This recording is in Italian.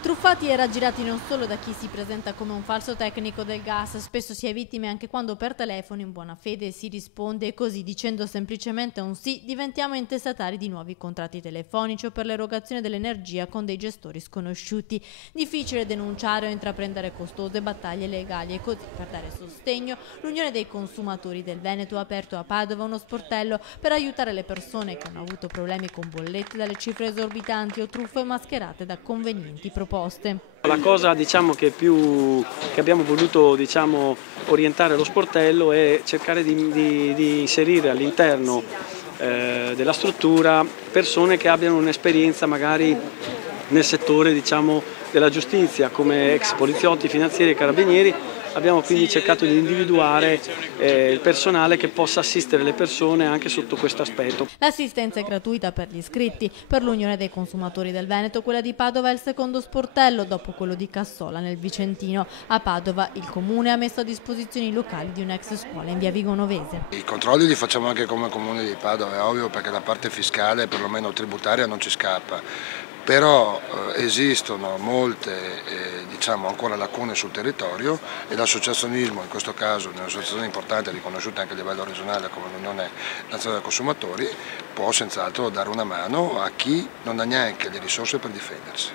Truffati e raggirati non solo da chi si presenta come un falso tecnico del gas, spesso si è vittime anche quando per telefono in buona fede si risponde così, dicendo semplicemente un sì, diventiamo intestatari di nuovi contratti telefonici o per l'erogazione dell'energia con dei gestori sconosciuti. Difficile denunciare o intraprendere costose battaglie legali e così, per dare sostegno, l'Unione dei Consumatori del Veneto ha aperto a Padova uno sportello per aiutare le persone che hanno avuto problemi con bollette dalle cifre esorbitanti o truffe mascherate da convenienti proposte. La cosa che abbiamo voluto orientare lo sportello è cercare di inserire all'interno della struttura persone che abbiano un'esperienza magari nel settore della giustizia, come ex poliziotti, finanzieri e carabinieri. Abbiamo quindi cercato di individuare il personale che possa assistere le persone anche sotto questo aspetto. L'assistenza è gratuita per gli iscritti. Per l'Unione dei Consumatori del Veneto, quella di Padova è il secondo sportello, dopo quello di Cassola nel Vicentino. A Padova il Comune ha messo a disposizione i locali di un'ex scuola in via Vigonovese. I controlli li facciamo anche come Comune di Padova, è ovvio, perché la parte fiscale, perlomeno tributaria, non ci scappa. Però esistono molte ancora lacune sul territorio e l'associazionismo, in questo caso un'associazione importante riconosciuta anche a livello regionale come l'Unione Nazionale dei Consumatori, può senz'altro dare una mano a chi non ha neanche le risorse per difendersi.